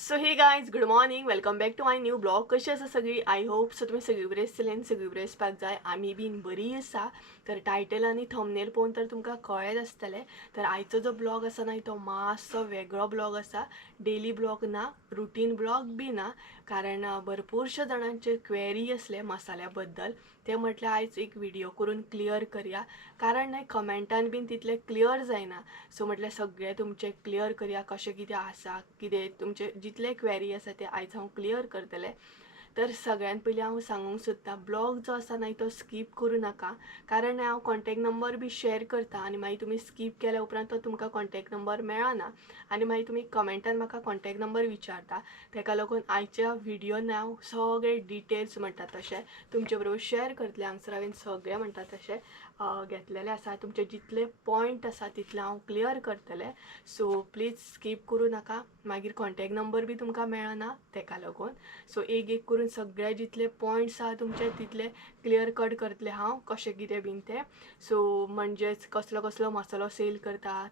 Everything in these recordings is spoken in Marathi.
So hey guys good morning welcome back to my new blog. कशी आसा सगळी? आय होप सो तुमी सगळी बरी आसतली, सगळी बरी आसपाक जाय. आमी बीन बरी आसा. तर टायटल आनी थंबनेल पळोवन तर तुमकां कळ्ळेंच आसतलें. तर आयचो जो ब्लॉग आसा ना तो मातसो वेगळो ब्लॉग आसा. डेली ब्लॉग ना, रुटीन ब्लॉग बी ना. कारण भरपूरशा जाणांचे क्वेरी असले मसाल्या बद्दल. ते म्हटल्यार आयज एक व्हिडिओ करून क्लियर करया. कारण नाही कमेंटान बीन तितले क्लियर जायना. सो म्हटल्यार सगळे तुमचे क्लियर करया कशें कितें आसा, कितें तुमचे जितले क्वेरी आसा ते आयज हांव क्लियर करतलें. तर सगळ्यान पयलीं हांव सांगूंक सोदतां, ब्लॉग जो आसा ना तो स्कीप करूं नाका. कारण हांव कॉन्टॅक्ट नंबर बी शेअर करता आनी मागीर तुमी स्कीप केल्या उपरांत तो तुमकां कॉन्टॅक्ट नंबर मेळना आनी मागीर तुमी कमेंटान म्हाका कॉन्टॅक्ट नंबर विचारता. ताका लागून आयच्या व्हिडिओन हांव सगळे डिटेल्स म्हणटा तशें तुमचे बरोबर शेअर करतलें. हांगसर हांवें सगळें म्हणटा तशें घेतलेलें आसा. तुमचे जितले पॉयंट आसा तितले हांव क्लियर करतलें. सो प्लीज स्कीप करूं नाका. मागीर कॉन्टॅक्ट नंबर बी तुमकां मेळना ताका लागून. सो एक एक करून सगळे जितले पॉयंट्स आहा तुमचे तितले क्लियर कट करतले हांव कशें कितें बीन तें. सो म्हणजेच कसलो कसलो मसालो सेल करता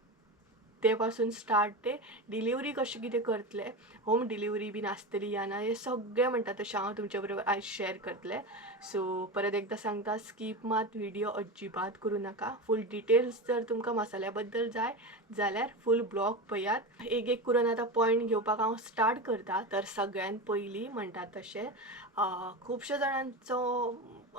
ते पासून स्टार्ट ते डिलिव्हरी कशी कितें करतले, होम डिलिव्हरी बीन आसतली या ना, हे सगळें म्हणटा तशें हांव तुमचे बरोबर आयज शेअर करतलें. सो परत एकदा सांगता, स्कीप मात व्हिडिओ अजिबात करूं नाका. फूल डिटेल्स जर तुमकां मसाल्या बद्दल जाय जाल्यार फूल ब्लॉग पळयात. एक एक करून आतां पॉयंट घेवपाक हांव स्टार्ट करता. तर सगळ्यान पयलीं म्हणटा तशें खुबश्या जाणांचो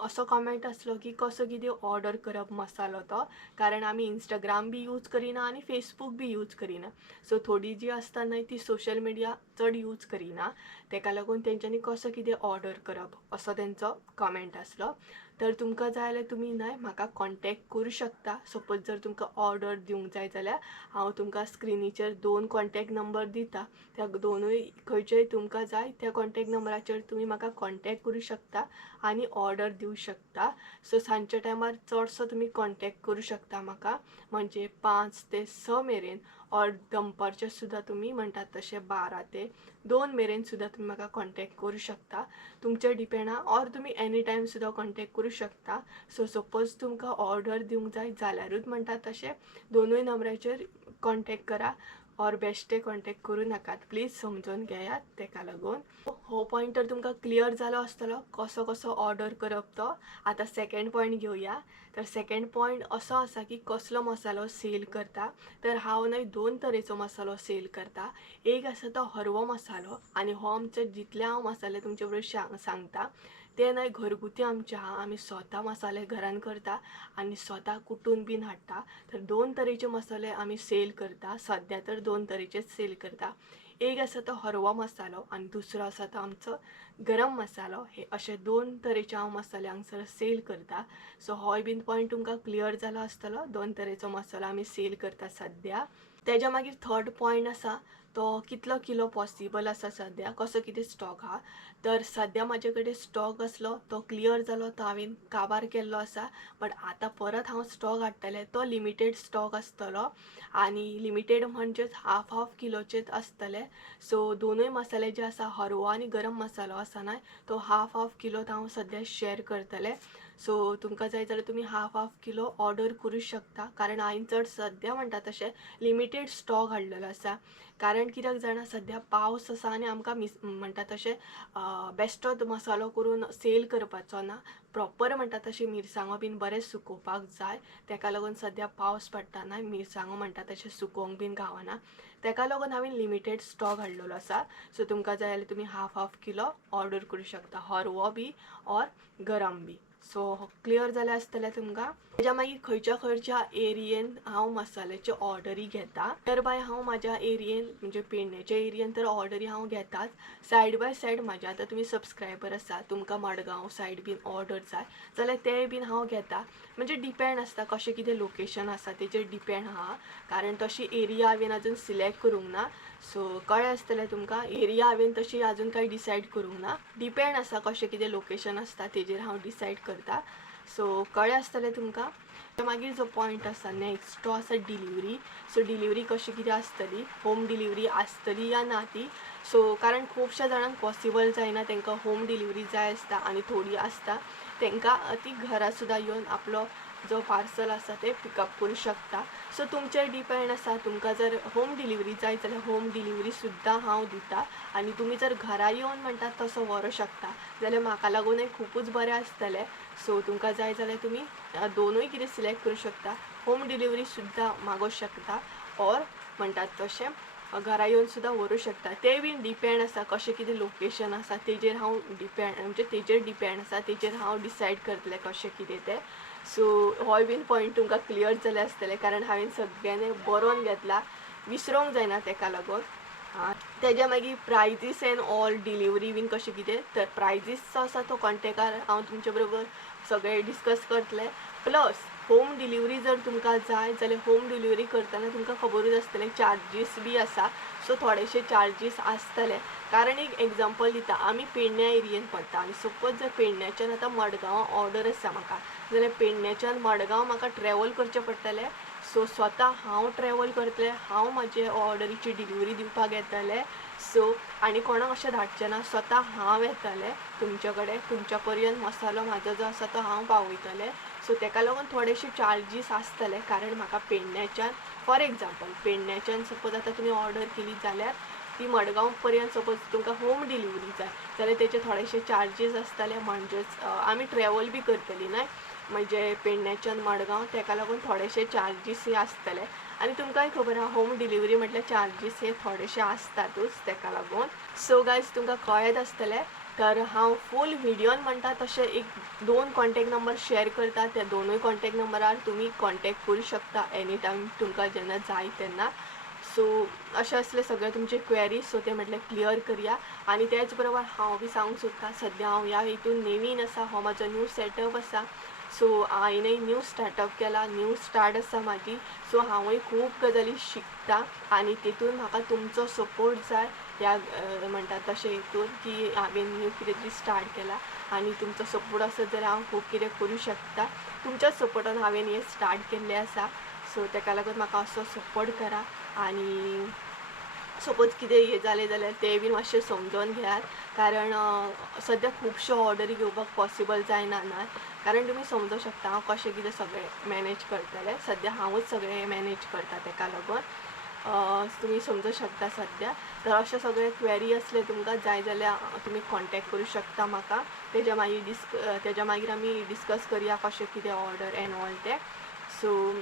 असो कमेंट आसलो की कसो कितें ऑर्डर करप मसालो तो. कारण आमी इंस्टाग्राम बी यूज करिना आनी फेसबूक बी यूज करिना. सो थोडी जी आसता न्हय ती सोशल मिडिया चड यूज करिना. ताका लागून तेंच्यांनी कसो कितें ऑर्डर करप असो तेंचो कमेंट आसलो. तर तुमकां जाय जाल्यार तुमी न्हय म्हाका कॉन्टॅक्ट करूं शकता. सपोज जर तुमकां ऑर्डर दिवंक जाय जाल्यार हांव तुमकां स्क्रिनीचेर 2 कॉन्टॅक्ट नंबर दिता. त्या दोनूय खंयचेय तुमकां जाय त्या कॉन्टॅक्ट नंबराचेर तुमी म्हाका कॉन्टॅक्ट करूं शकता आनी ऑर्डर दिवं शकता. सो सांजच्या टायमार चडसो तुमी कॉन्टॅक्ट करूं शकता म्हाका, म्हणजे 5 ते 6 मेरेन. ऑर दनपारचे सुद्दां तुमी म्हणटात तशें 12 ते 2 मेरेन सुद्दां तुमी म्हाका कॉन्टॅक्ट करूं शकता. तुमचें डिपेंड आहा. ऑर तुमी एनी टायम सुद्दां कॉन्टॅक्ट करूं शकता. सो सपोज तुमकां ऑर्डर दिवंक जाय जाल्यारूच म्हणटात तशें दोनूय नंबराचेर कॉन्टॅक्ट करा. ऑर बेश्टे कॉन्टॅक्ट करूं नाकात, प्लीज समजून घेयात. ताका लागून हो पॉयंट तर तुमकां क्लियर जालो आसतलो कसो कसो ऑर्डर करप तो. आतां सेकंड पॉयंट घेवया. तर सेकंड पॉयंट असो आसा की कसलो मसालो सेल करता. तर हांव न्हय 2 तरेचो मसालो सेल करता. एक आसा तो हरवो मसालो आनी हो आमचे जितले हांव मसाले तुमचे बरोबर सांगता ते न्हय घरगुती आमचे आहा. आमी स्वता मसाले घरान करता आनी स्वता कुटून बीन हाडटा. तर 2 तरेचे मसाले आमी सेल करता. सद्या तर 2 तरेचेच सेल करता. एक आसा तो हरवो मसालो आनी दुसरो आसा तो आमचो गरम मसालो. हे अशे 2 तरेचे हांव मसाले हांगसर सेल करता. सो होय बीन पॉयंट तुमकां क्लियर जालो आसतलो. 2 तरेचो मसालो आमी सेल करता सद्या. तेज्या मागीर थर्ड पॉयंट आसा तो कितलो किलो पॉसिबल आसा सद्या, कसो कितें स्टॉक आहा. तर सद्या म्हाजे कडेन स्टॉक असलो तो क्लियर जालो, तो हांवें काबार केल्लो आसा. बट आतां परत हांव स्टॉक हाडटलें. तो लिमिटेड स्टॉक आसतलो आनी लिमिटेड म्हणजेच हाफ किलोचेच आसतले. सो दोनूय मसाले जे आसा हरवो आनी गरम मसालो आसा न्हय तो हाफ किलोत हांव सद्या शेअर करतलें. सो तुमकां जाय जाल्यार तुमी हाफ किलो ऑर्डर करूं शकता. कारण हांवें चड सद्या म्हणटा तशें लिमिटेड स्टॉक हाडलेलो आसा. कारण कित्याक जाणा सद्या पावस आसा आनी आमकां म्हणटा तशें बेश्टोच मसालो करून सेल करपाचो ना. प्रॉपर म्हणटा तशें मिरसांगो बीन बरें सुकोवपाक जाय. ताका लागून सद्या पावस पडटा न्हय, मिरसांगो म्हणटा तशें सुकोवंक बीन गावना. ताका लागून हांवें लिमिटेड स्टॉक हाडलेलो आसा. सो तुमकां जाय जाल्यार तुमी हाफ किलो ऑर्डर करूं शकता, हरवो बी ऑर गरम बी. सो क्लियर जालें आसतलें तुमकां. तेज्या मागीर खंयच्या खंयच्या एरियेन हांव मसाल्याच्यो ऑर्डरी घेता. नियर बाय हांव म्हाज्या एरियेन म्हणजे पेडणेच्या एरियेन तर ऑर्डरी हांव घेताच. सायड बाय सायड म्हाजे आतां तुमी सबस्क्रायबर आसा, तुमकां मडगांव सायड बीन ऑर्डर जाय जाल्यार तेय बीन हांव घेता. म्हणजे डिपेंड आसता कशें कितें लोकेशन आसा तेजेर डिपेंड आहा. कारण तशी एरिया हांवें आजून सिलेक्ट करूंक ना. सो कळ्ळें आसतलें तुमकां, एरिया हांवें तशी आजून कांय डिसायड करूंक ना. डिपेंड आसा कशें कितें लोकेशन आसता तेजेर हांव डिसायड करता. सो कळ्ळें आसतलें तुमकां. मागीर जो पॉयंट आसा नेक्स्ट तो आसा डिलिव्हरी. सो डिलिव्हरी कशी कितें आसतली, होम डिलिव्हरी आसतली या ना ती. सो कारण खुबश्या जाणांक पॉसिबल जायना, तांकां होम डिलिव्हरी जाय आसता आनी थोडी आसता तांकां ती घरा सुद्दां येवन आपलो जो पार्सल आसा ते पिकअप करू शकता. सो तुमचेर डिपेंड आसा. तुमकां जर होम डिलिव्हरी जाय जाल्यार होम डिलिव्हरी सुद्दां हांव दिता आनी तुमी जर घरा येवन म्हणटात तसो व्हरो शकता जाल्यार म्हाका लागून खूबच बरें आसतलें. सो तुमकां जाय जाल्यार तुमी दोनूय कितें सिलेक्ट करूं शकता. होम डिलिव्हरी सुद्दां मागोवं शकता ऑर म्हणटात तशें घरा येवन सुद्दां व्हरूं शकता. तें बीन डिपेंड आसा कशें कितें लोकेशन आसा तेजेर हांव डिपेंड म्हणजे तेजेर डिपेंड आसा. तेजेर हांव डिसायड करतलें कशें कितें तें. सो होय बीन पॉयंट तुमकां क्लियर जालें आसतलें कारण हांवें सगळ्यांनी बरोवन घेतला, विसरूंक जायना तेका लागून. तेज्या मागीर प्रायजीस एंड ऑल डिलिव्हरी बीन कशें कितें तर प्रायजीस जो आसा तो कॉन्टेक्टार हांव तुमचे बरोबर सगळें डिस्कस करतलें. प्लस होम डिलिव्हरी जर तुमकां जाय जाल्यार होम डिलिव्हरी करतना तुमकां खबरूच आसतलें चार्जीस बी आसा. सो थोडेशे चार्जीस आसतले कारण एक एग्जांपल दिता. आमी पेडण्या एरियेन पडटा आनी सपोज जर पेडण्याच्यान आतां मडगांवा ऑर्डर आसा म्हाका जाल्यार पेडण्याच्यान मडगांव म्हाका ट्रॅवल करचें पडटलें. सो स्वता हांव ट्रॅवल करतलें, हांव म्हाजे ऑर्डरीची डिलिव्हरी दिवपाक येतलें. सो आनी कोणाक अशें धाडचें ना, स्वता हांव येतलें तुमचे कडेन. तुमच्या पर्यंत मसालो म्हाजो जो आसा तो हांव पावयतलें. सो तेका लागून थोडेशे चार्जीस आसतले कारण म्हाका पेडण्याच्यान फॉर एग्जांपल पेडण्याच्यान सपोज आतां तुमी ऑर्डर केली जाल्यार ती मडगांव पर्यंत सपोज तुमकां होम डिलिव्हरी जाय जाल्यार तेचे थोडेशे चार्जीस आसतले. म्हणजेच आमी ट्रॅवल बी करतली न्हय म्हणजे पेडण्याच्यान मडगांव तेका लागून थोडेशे चार्जीस हे आसतले. आनी तुमकांय खबर आहा होम डिलिव्हरी म्हटल्यार चार्जीस हे थोडेशे आसतातूच तेका लागून. सो गायज तुमकां कळत आसतलें. तर हांव फूल व्हिडियोन म्हणटा तशें एक 2 कॉन्टॅक्ट नंबर शेअर करता. त्या दोनूय कॉन्टॅक्ट नंबरार तुमी कॉन्टॅक्ट करूं शकता एनी टायम तुमकां जेन्ना जाय तेन्ना. सो अशें असले सगळे तुमचे क्वेरीज सो ते म्हटल्यार क्लियर करया. आनी तेच बरोबर हांव बी सांगूंक सोदतां सद्या हांव ह्या हितून नेवीन आसा. हो म्हाजो न्यू सेटअप आसा. सो हांवेंय न्यू स्टार्टअप केला, न्यू स्टार्ट आसा म्हाजी. सो हांवूय खूब गजाली शिकता आनी तितून म्हाका तुमचो सपोर्ट जाय. ह्या म्हणटात तशें हितून की हांवें न्यू कितें तरी स्टार्ट केला आनी तुमचो सपोर्ट आसत जाल्यार हांव खूब कितें करूं शकता. तुमच्याच सपोर्टान हांवें हें स्टार्ट केल्लें आसा. सो तेका लागून म्हाका असो सपोर्ट करा आनी सपोज कितें हें जालें जाल्यार तें बीन मातशें समजून घेयात कारण सद्या खुबश्यो ऑर्डरी घेवपाक पॉसिबल जायना ना कारण तुमी समजूंक शकता हांव कशें कितें सगळें मॅनेज करतलें. सद्या हांवूच सगळें मॅनेज करता तेका लागून तुमी समजूंक शकता सद्या. तर अशें सगळे क्वेरी असले तुमकां जाय जाल्यार तुमी कॉन्टॅक्ट करूं शकता म्हाका. तेज्या मागीर आमी डिस्कस करया कशें कितें ऑर्डर एंड ऑल तें. सो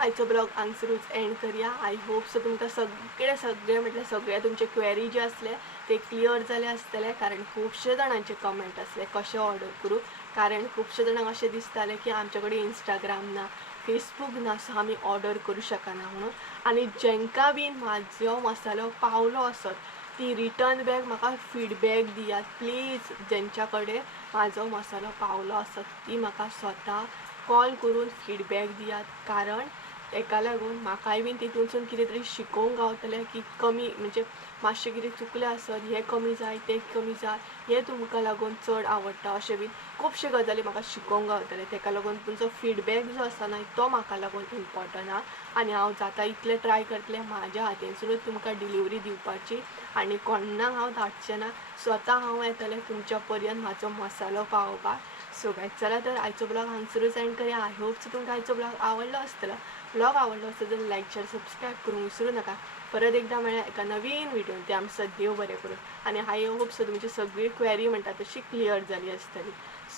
आयचो ब्लॉग हांगसरूच एंड करया. आय होप सो तुमकां सगळे म्हटल्यार सगळे तुमचे क्वेरी जे आसले ते क्लियर जाले आसतले कारण खुबशे जाणांचे कमेंट आसले कशें ऑर्डर करूं कारण खुबशे जाणांक अशें दिसतालें की आमचे कडेन इंस्टाग्राम ना, फेसबूक ना सो आमी ऑर्डर करूं शकना म्हणून. आनी जेंकां बीन म्हाजो मसालो पावलो आसत ती रिटर्न बॅक म्हाका फीडबॅक दियात प्लीज. जेंच्या कडेन म्हाजो मसालो पावलो आसत ती म्हाका स्वता कॉल करून फीडबॅक दियात कारण तेका लागून म्हाकाय बीन तितूनसून कितें तरी शिकोवंक गावतलें की कमी म्हणजे मातशें कितें चुकलें आसत हें कमी जाय तें कमी जाय हें तुमकां लागून चड आवडटा अशें बीन खुबशे गजाली म्हाका शिकोवंक गावतले. तेका लागून तुमचो फीडबॅक जो आसा न्हय तो म्हाका लागून इम्पॉर्टंट आहा आनी हांव जाता इतलें ट्राय करतलें म्हाज्या हातीनसूनच तुमकां डिलिव्हरी दिवपाची आनी कोणाक हांव धाडचें ना. स्वता हांव येतलें तुमच्या पर्यंत म्हाजो मसालो पावोवपाक. सो गायज चला तर आयचो ब्लॉग हांगसरूच एंड करया. आय होप सो तुमकां आयचो ब्लॉग आवडलो आसतलो. ब्लॉग आवडलो आसत जाल्यार लायक शेअर सबस्क्रायब करूंक विसरू नाका. परत एकदा मेळ्या एका नवीन व्हिडिओन ते आमचं देव बरें करून आनी आय होप सो तुमची सगळी क्वेरी म्हणटा तशी क्लियर जाली आसतली.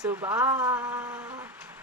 So bye.